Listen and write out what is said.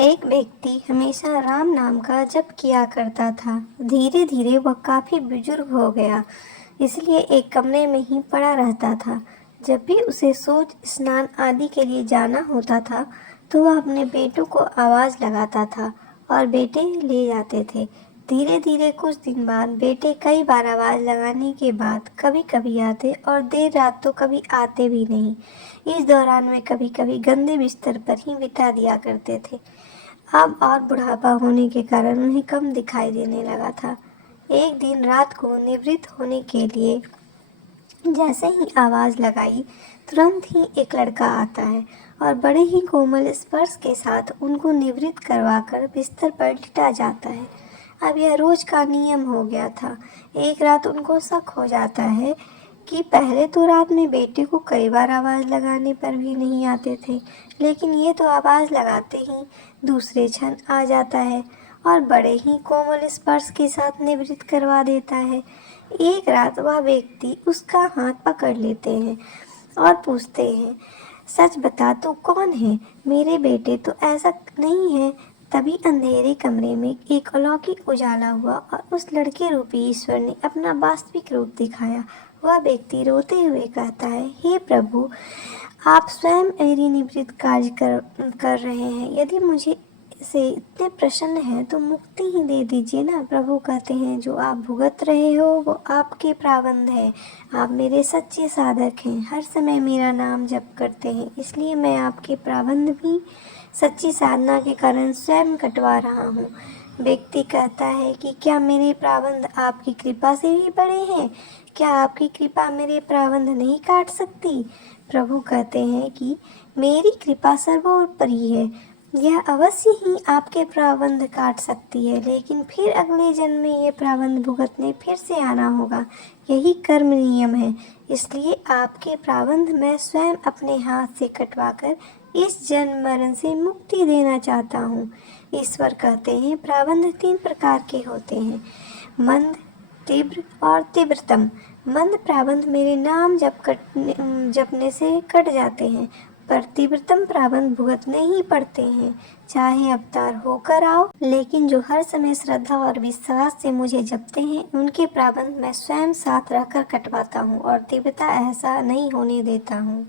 एक व्यक्ति हमेशा राम नाम का जप किया करता था। धीरे धीरे वह काफी बुजुर्ग हो गया, इसलिए एक कमरे में ही पड़ा रहता था। जब भी उसे शौच, स्नान आदि के लिए जाना होता था तो वह अपने बेटों को आवाज लगाता था और बेटे ले जाते थे। धीरे धीरे कुछ दिन बाद बेटे कई बार आवाज लगाने के बाद कभी कभी आते और देर रात तो कभी आते भी नहीं। इस दौरान वे कभी कभी गंदे बिस्तर पर ही बिता दिया करते थे। अब और बुढ़ापा होने के कारण उन्हें कम दिखाई देने लगा था। एक दिन रात को निवृत्त होने के लिए जैसे ही आवाज लगाई, तुरंत ही एक लड़का आता है और बड़े ही कोमल स्पर्श के साथ उनको निवृत्त करवाकर बिस्तर पर लिटा जाता है। अब यह रोज का नियम हो गया था। एक रात उनको शक हो जाता है कि पहले तो रात में बेटे को कई बार आवाज लगाने पर भी नहीं आते थे, लेकिन ये तो आवाज लगाते ही दूसरे क्षण आ जाता है और बड़े ही कोमल स्पर्श के साथ निवृत्त करवा देता है। एक रात वह व्यक्ति उसका हाथ पकड़ लेते हैं और पूछते हैं, सच बता तू कौन है? मेरे बेटे तो ऐसा नहीं है। तभी अंधेरे कमरे में एक अलौकिक उजाला हुआ और उस लड़के रूपी ईश्वर ने अपना वास्तविक रूप दिखाया। वह व्यक्ति रोते हुए कहता है, हे प्रभु, आप स्वयं मेरी निवृत्त कार्य कर रहे हैं। यदि मुझे से इतने प्रसन्न हैं तो मुक्ति ही दे दीजिए ना। प्रभु कहते हैं, जो आप भुगत रहे हो वो आपके प्रारब्ध है। आप मेरे सच्चे साधक हैं, हर समय मेरा नाम जप करते हैं, इसलिए मैं आपके प्रारब्ध भी सच्ची साधना के कारण स्वयं कटवा रहा हूँ। व्यक्ति कहता है कि क्या मेरे प्रारब्ध आपकी कृपा से भी बड़े हैं? क्या आपकी कृपा मेरे प्रारब्ध नहीं काट सकती? प्रभु कहते हैं कि मेरी कृपा सर्वोपरि है, यह अवश्य ही आपके प्रारब्ध काट सकती है, लेकिन फिर अगले जन्म में ये प्रारब्ध भुगतने फिर से आना होगा। यही कर्म नियम है, इसलिए आपके प्रारब्ध मैं स्वयं अपने हाथ से कटवाकर इस जन्म मरण से मुक्ति देना चाहता हूँ। ईश्वर कहते हैं, प्रारब्ध 3 प्रकार के होते हैं, मंद, तीव्र और तीव्रतम। मंद प्रारब्ध मेरे नाम जपने से कट जाते हैं, पर तीव्रतम प्रारब्ध भुगतने ही पड़ते हैं, चाहे अवतार होकर आओ। लेकिन जो हर समय श्रद्धा और विश्वास से मुझे जपते हैं, उनके प्रारब्ध मैं स्वयं साथ रहकर कटवाता हूँ और तीव्रता ऐसा नहीं होने देता हूँ।